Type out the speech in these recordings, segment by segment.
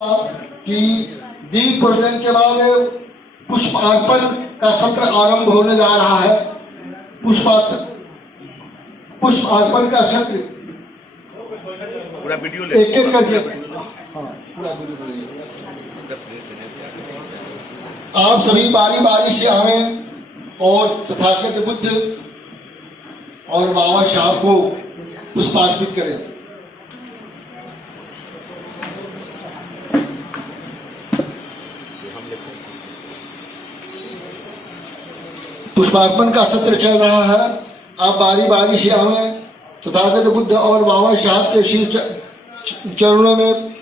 कि दीप प्रज्वलन के बाद पुष्पार्पण का सत्र आरंभ होने जा रहा है। पुष्पार्पण का सत्र एक एक करके पूरा वीडियो आप सभी बारी बारी से हमें और तथागत बुद्ध और बाबा साहब को पुष्पार्पित करें। पुष्पार्पण का सत्र चल रहा है। आप बारी बारी से हमें तथागत बुद्ध और बाबा साहब के श्री चरणों में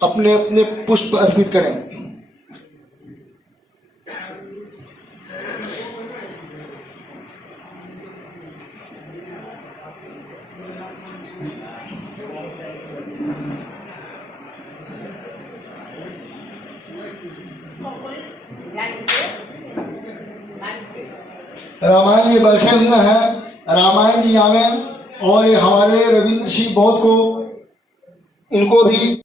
अपने अपने पुष्प अर्पित करें। रामायण जी बैठे हुए हैं। रामायण जी आवें और हमारे रविंद्र सिंह बौद्ध को इनको भी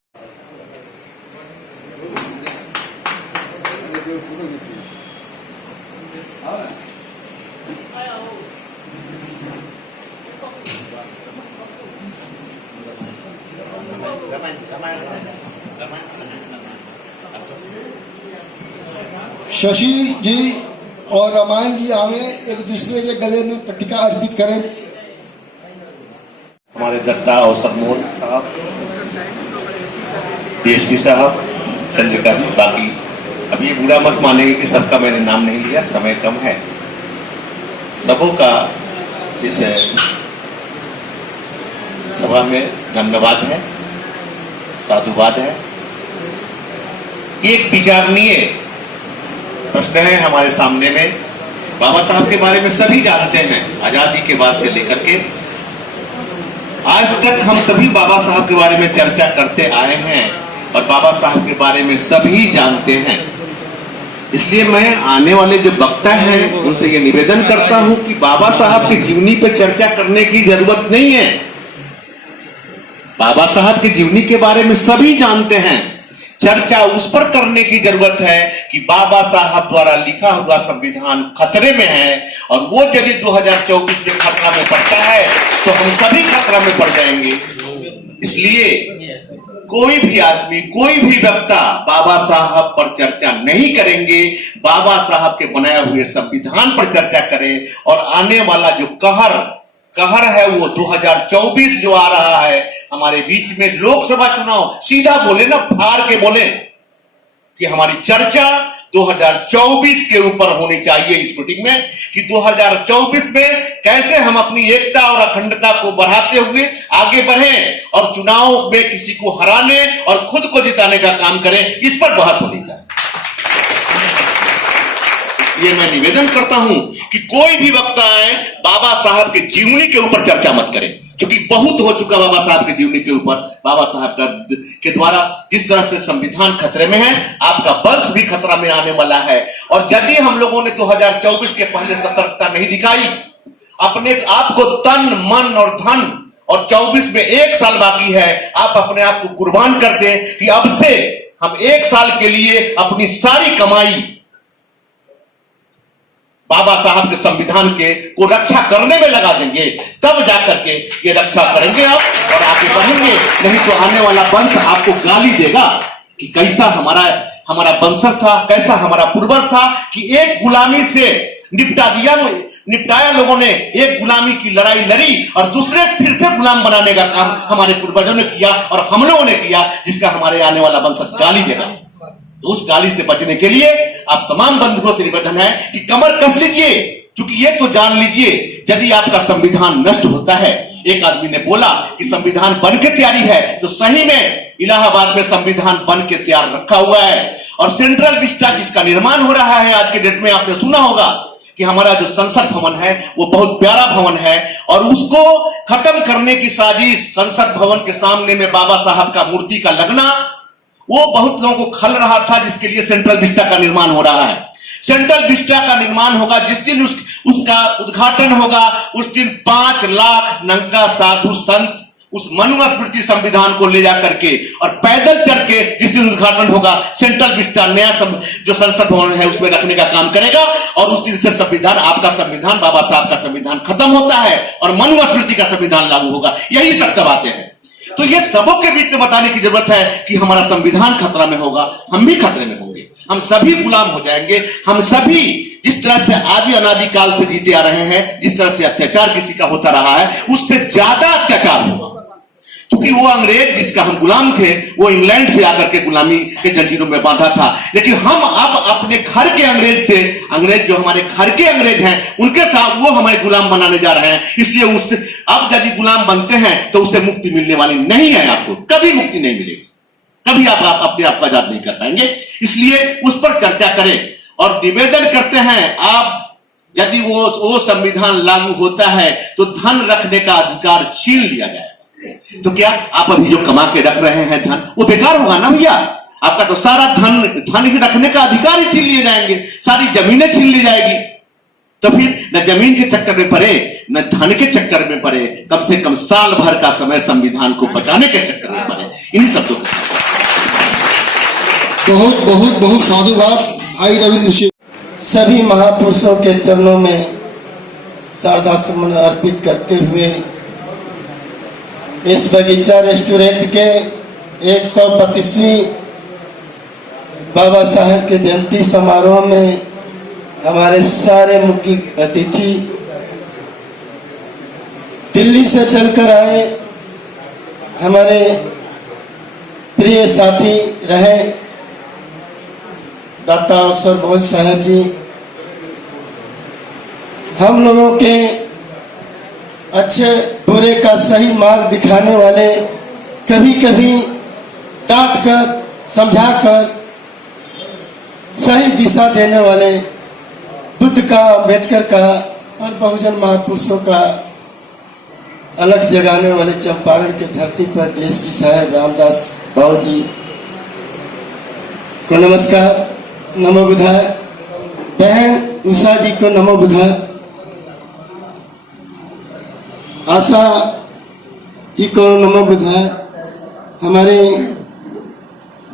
शशि जी और रामायण जी आवे एक दूसरे के गले में पट्टिका अर्पित करें। हमारे दत्ता और सरमोल साहब, डीएसपी साहब, चंद्रिका जी, बाकी अब ये बुरा मत मानेंगे कि सबका मैंने नाम नहीं लिया, समय कम है। सबों का इस सभा में धन्यवाद है, साधुवाद है। एक विचारणीय प्रश्न है हमारे सामने में। बाबा साहब के बारे में सभी जानते हैं, आजादी के बाद से लेकर के आज तक हम सभी बाबा साहब के बारे में चर्चा करते आए हैं और बाबा साहब के बारे में सभी जानते हैं। इसलिए मैं आने वाले जो वक्ता हैं उनसे ये निवेदन करता हूं कि बाबा साहब की जीवनी पर चर्चा करने की जरूरत नहीं है। बाबा साहब की जीवनी के बारे में सभी जानते हैं। चर्चा उस पर करने की जरूरत है कि बाबा साहब द्वारा लिखा हुआ संविधान खतरे में है और वो यदि 2024 में खतरा में पड़ता है तो हम सभी खतरा में पड़ जाएंगे। इसलिए कोई भी आदमी, कोई भी वक्ता बाबा साहब पर चर्चा नहीं करेंगे, बाबा साहब के बनाए हुए संविधान पर चर्चा करें। और आने वाला जो कहर है वो 2024 जो आ रहा है हमारे बीच में, लोकसभा चुनाव, सीधा बोले ना, फाड़ के बोले कि हमारी चर्चा 2024 के ऊपर होनी चाहिए इस मीटिंग में, कि 2024 में कैसे हम अपनी एकता और अखंडता को बढ़ाते हुए आगे बढ़ें और चुनाव में किसी को हराने और खुद को जिताने का काम करें, इस पर बहस होनी चाहिए। ये मैं निवेदन करता हूं कि कोई भी वक्ता आए, बाबा साहब के जीवनी के ऊपर चर्चा मत करें, क्योंकि बहुत हो चुका बाबा साहब के जीवनी के ऊपर। बाबा साहब के द्वारा जिस तरह से संविधान खतरे में है, आपका वंश भी खतरा में आने वाला है। और यदि हम लोगों ने 2024 के पहले सतर्कता नहीं दिखाई, अपने आप को तन, मन और धन, और 24 में 1 साल बाकी है, आप अपने आप को कुर्बान कर दें कि अब से हम 1 साल के लिए अपनी सारी कमाई बाबा साहब के संविधान को रक्षा करने में लगा देंगे, तब जाकर के ये रक्षा करेंगे आप और आगे बढ़ेंगे। नहीं तो आने वाला वंश आपको गाली देगा कि कैसा हमारा वंशज था, कैसा हमारा पूर्वज था, कि एक गुलामी से निपटाया लोगों ने, एक गुलामी की लड़ाई लड़ी और दूसरे फिर से गुलाम बनाने का काम हमारे पूर्वजों ने किया और हम लोगों ने किया, जिसका हमारे आने वाला वंशज गाली देगा। तो उस गाली से बचने के लिए आप तमाम बंधुओं से निवेदन है कि कमर कस लीजिए, क्योंकि ये तो जान लीजिए यदि आपका संविधान नष्ट होता है। एक आदमी ने बोला कि संविधान बन के तैयारी है, तो सही में इलाहाबाद में संविधान बन के तैयार रखा हुआ है। और सेंट्रल विस्टा जिसका निर्माण हो रहा है आज के डेट में, आपने सुना होगा कि हमारा जो संसद भवन है वो बहुत प्यारा भवन है और उसको खत्म करने की साजिश, संसद भवन के सामने में बाबा साहब का मूर्ति का लगना, वो बहुत लोगों को खल रहा था, जिसके लिए सेंट्रल विस्टा का निर्माण हो रहा है। सेंट्रल विस्टा का निर्माण होगा, जिस दिन उसका उद्घाटन होगा उस दिन 5 लाख नंगा साधु संत उस मनुस्मृति संविधान को ले जा करके और पैदल चल के जिस दिन उद्घाटन होगा सेंट्रल विस्टा नया जो संसद भवन है उसमें रखने का काम करेगा। और उस दिन से संविधान, आपका संविधान, बाबा साहब का संविधान खत्म होता है और मनुस्मृति का संविधान लागू होगा। यही सब बातें हैं। तो ये सबों के बीच में बताने की जरूरत है कि हमारा संविधान खतरा में होगा, हम भी खतरे में होंगे, हम सभी गुलाम हो जाएंगे। हम सभी जिस तरह से आदि अनादि काल से जीते आ रहे हैं, जिस तरह से अत्याचार किसी का होता रहा है, उससे ज्यादा अत्याचार होगा। क्योंकि वो अंग्रेज जिसका हम गुलाम थे वो इंग्लैंड से आकर के गुलामी के जंजीरों में बांधा था, लेकिन हम अब अपने घर के अंग्रेज से, अंग्रेज जो हमारे घर के अंग्रेज हैं उनके साथ वो हमारे गुलाम बनाने जा रहे हैं। इसलिए उससे अब यदि गुलाम बनते हैं तो उससे मुक्ति मिलने वाली नहीं है, आपको कभी मुक्ति नहीं मिलेगी, कभी आप अपने आप को आजाद नहीं कर पाएंगे। इसलिए उस पर चर्चा करें और निवेदन करते हैं, आप यदि वो संविधान लागू होता है तो धन रखने का अधिकार छीन लिया जाए, तो क्या आप अभी जो कमा के रख रहे हैं धन वो बेकार होगा ना भैया? आपका तो सारा धन ही रखने का अधिकार ही छीन लिए जाएंगे, सारी जमीनें छीन ली जाएगी। तो फिर न जमीन के चक्कर में पड़े न धन के चक्कर में पड़े, कम से कम साल भर का समय संविधान को बचाने के चक्कर में पड़े। इन्हीं शब्दों के बहुत बहुत बहुत साधुवाद भाई रविंद्र सिंह। सभी महापुरुषों के चरणों में श्रद्धा सुमन अर्पित करते हुए इस बगीचा रेस्टोरेंट के 125वीं बाबा साहेब के जयंती समारोह में हमारे सारे मुख्य अतिथि दिल्ली से चलकर आए हमारे प्रिय साथी रहे दाता अवसर बोल साहब जी, हम लोगों के अच्छे बुरे का सही मार्ग दिखाने वाले, कभी कभी डांट कर समझा कर सही दिशा देने वाले बुद्ध का, अम्बेडकर का और बहुजन महापुरुषों का अलग जगाने वाले चंपारण की धरती पर डीएसपी साहब रामदास बाबू जी को नमस्कार, नमो बुद्धाय। बहन उषा जी को नमो बुद्धाय। आशा जी को नमो बुद्धाय। हमारे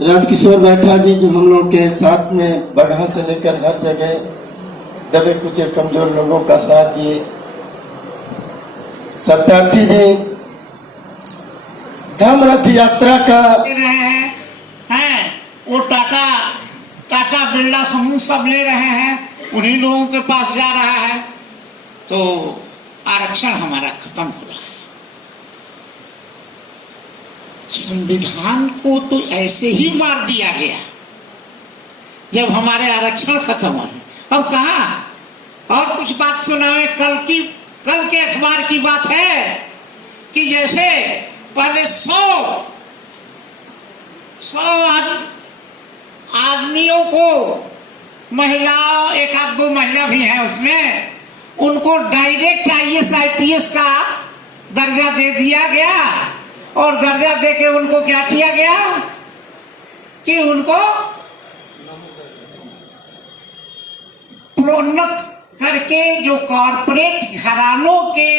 राजकिशोर बैठा जी जो हम लोग के साथ में बगहा से लेकर हर जगह दबे कुचे कमजोर लोगों का साथ दिए। सत्यार्थी जी धर्म रथ यात्रा का हैं वो टाटा बिरला समूह सब ले रहे हैं, उन्हीं लोगों के पास जा रहा है, तो आरक्षण हमारा खत्म हो रहा है। संविधान को तो ऐसे ही मार दिया गया जब हमारे आरक्षण खत्म हो गए। अब कहा और कुछ बात सुनावे। कल के अखबार की बात है कि जैसे पहले 100 आदमियों को, महिला, एक आध दो महिला भी है उसमें, उनको डायरेक्ट IAS IPS का दर्जा दे दिया गया। और दर्जा देके उनको क्या किया गया कि उनको प्रोन्नत करके जो कॉर्पोरेट घरानों के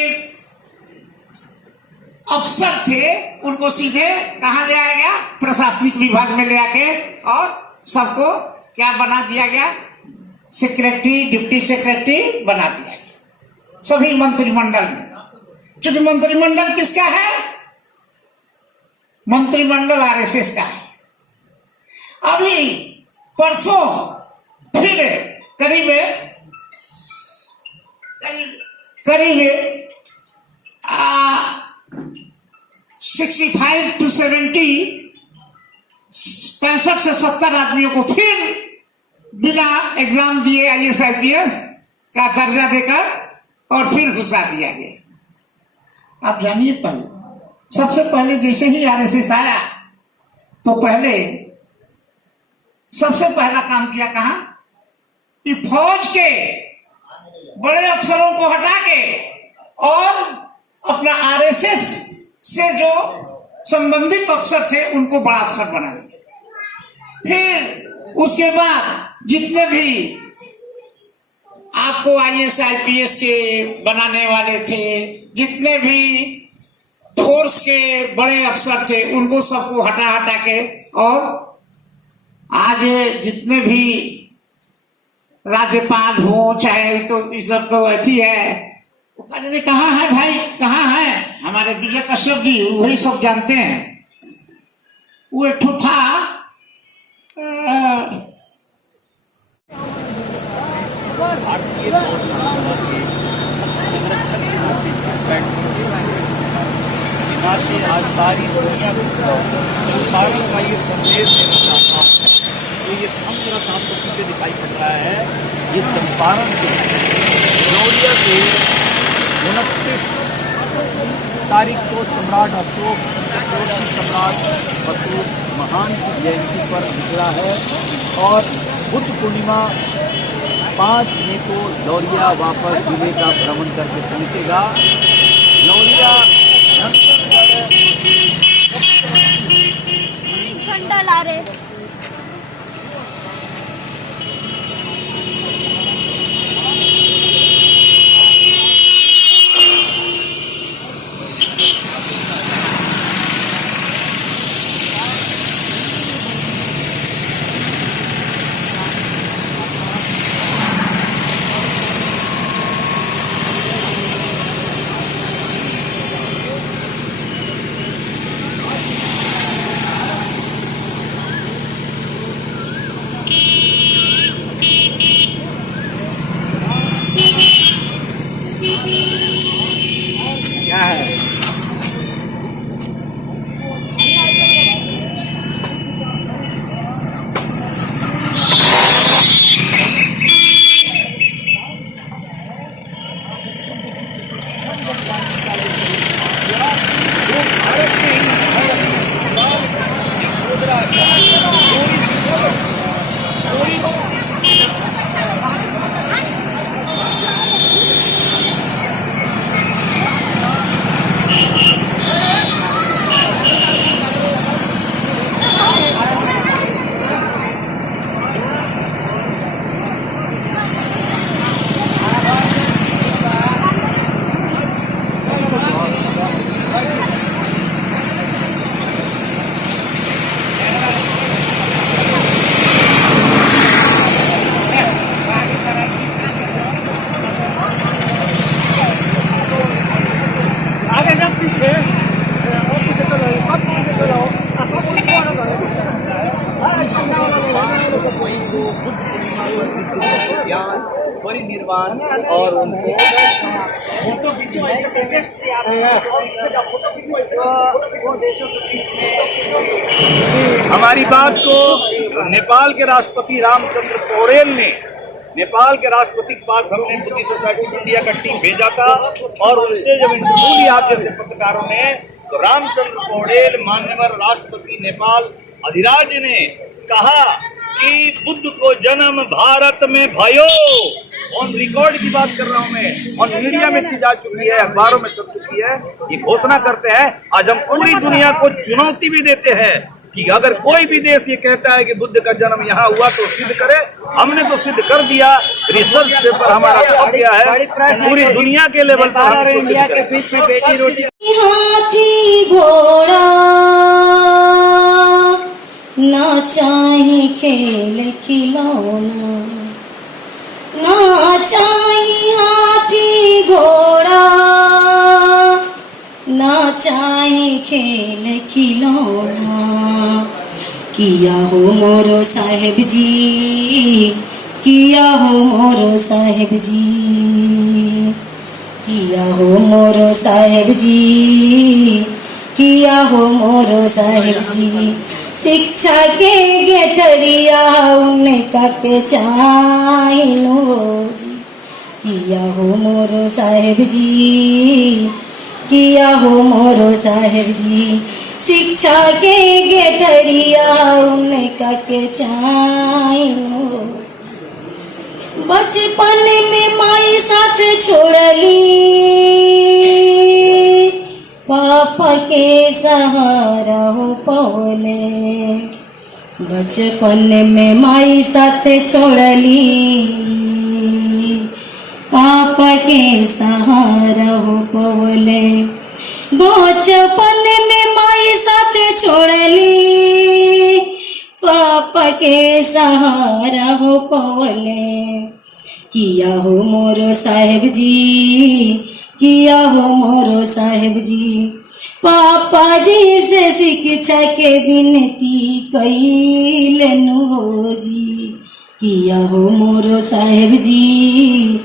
अफसर थे उनको सीधे कहाँ ले आया गया? प्रशासनिक विभाग में ले आके और सबको क्या बना दिया गया? सेक्रेटरी, डिप्टी सेक्रेटरी बना दिया गया सभी मंत्रिमंडल में। क्योंकि मंत्रिमंडल किसका है? मंत्रिमंडल RSS का है। अभी परसों फिर करीब 65 to 70, 65 से 70 आदमियों को फिर बिना एग्जाम दिए IAS IPS का दर्जा देकर और फिर घुसा दिया गया। आप जानिए, पहले सबसे पहले जैसे ही RSS आया तो पहले सबसे पहला काम किया कहा कि फौज के बड़े अफसरों को हटा के और अपना RSS से जो संबंधित अफसर थे उनको बड़ा अफसर बना दिया। फिर उसके बाद जितने भी आपको IAS IPS के बनाने वाले थे, जितने भी 4 फोर्स के बड़े अफसर थे उनको सबको हटा हटा के, और आज जितने भी राज्यपाल हो चाहे तो ये सब तो ऐसी है, वो कहते कहाँ है भाई, कहाँ है हमारे विजय कश्यप जी, वही सब जानते हैं। वो एक ठो था भारतीय नाते आज सारी दुनिया को चंपारण का ये संदेश देना चाहता हूँ। तो ये थमरथ आपको पीछे दिखाई पड़ रहा है, ये चंपारण के लौरिया के 29 तारीख को सम्राट अशोक चक्रवर्ती सम्राट अशोक महान की जयंती पर निकला है, और बुद्ध पूर्णिमा 5 मई को लौरिया वापस जिले का भ्रमण करके पहुंचेगा। लौरिया झंडा ला रहे। क्या है? ज्ञान परिनिर्वाण और उनको हमारी बात को नेपाल के राष्ट्रपति रामचंद्र पौडेल ने, नेपाल के राष्ट्रपति के पास हमने बुद्धिस्ट सोसाइटी ऑफ इंडिया का टीम भेजा था, और उनसे जब इंटरव्यू लिया आप जैसे पत्रकारों ने, तो रामचंद्र पौडेल माननीय राष्ट्रपति नेपाल अधिराज ने कहा कि बुद्ध को जन्म भारत में भयो, ऑन रिकॉर्ड की बात कर रहा हूं मैं, और मीडिया में चीज आ चुकी है, अखबारों में छप चुकी है, ये घोषणा करते हैं। आज हम पूरी दुनिया को चुनौती भी देते हैं कि अगर कोई भी देश ये कहता है कि बुद्ध का जन्म यहाँ हुआ तो सिद्ध करे। हमने तो सिद्ध कर दिया, रिसर्च पेपर हमारा छप गया है, पूरी दुनिया के लेवल पर हम इसको सिद्ध करें। हाथी घोड़ा ना चाहे खेल खिलौना, ना चाहे हाथी घोड़ा ना चाहे खेल खिलौना। किया हो मोरो साहेब जी, किया हो मोरो साहेब जी, किया हो मोरो साहेब जी, किया हो मोरो साहेब जी। शिक्षा के गेटरिया उनका के चाहिनो जी, किया हो मोरो साहेब जी, किया हो मोरो साहेब जी। शिक्षा के गेटरिया उनका के चाहिनो। बचपन में माई साथ छोड़ली, पापा के सहारा हो पौले। बचपन में माई साथ छोड़ली, पापा के सहारा हो पौले। बचपन में माई साथ छोड़ली, पापा के सहारा हो पवले। किया हो मोरो साहेब जी, किया हो मोरो साहेब जी, पापा जी से शिक्षा के विनती कैलनु हो जी। किया हो मोरो साहेब जी,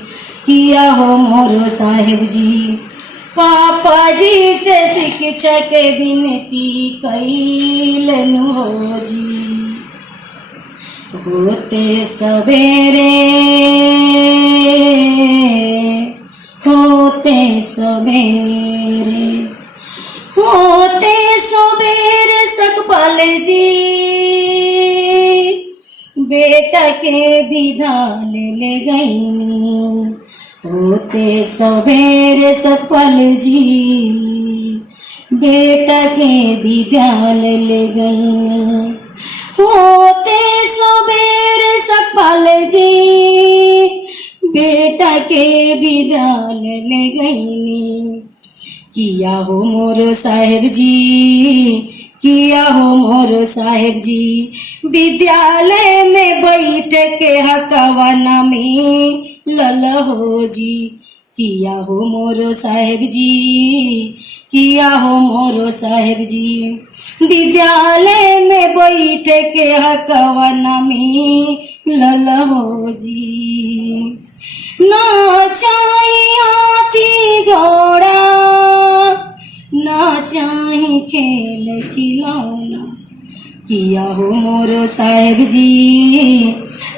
किया हो मोरो साहेब जी, पापा जी से शिक्षा के विनती कैलनु हो जी। होते सवेरे, होते सवेरे, होते सवेरे सकपाल जी, बेटा के विदा ले गईनी। होते सवेरे सकपाल जी, बेटा के विदा ले गईनी। होते सवेरे सकपाल जी, बेटा के विदा ले गईनी। किया हो मोरो साहेब जी, किया हो मोरो साहेब जी, विद्यालय में बैठ के हकवाना में लल हो जी। किया हो मोरो साहेब जी, किया हो मोरो साहेब जी, विद्यालय में बैठ के हकवाना में लल हो जी। ना चाहिए हाथी घोड़ा, ना चाहे खेल खिलौना। किया हो मोरो साहेब जी,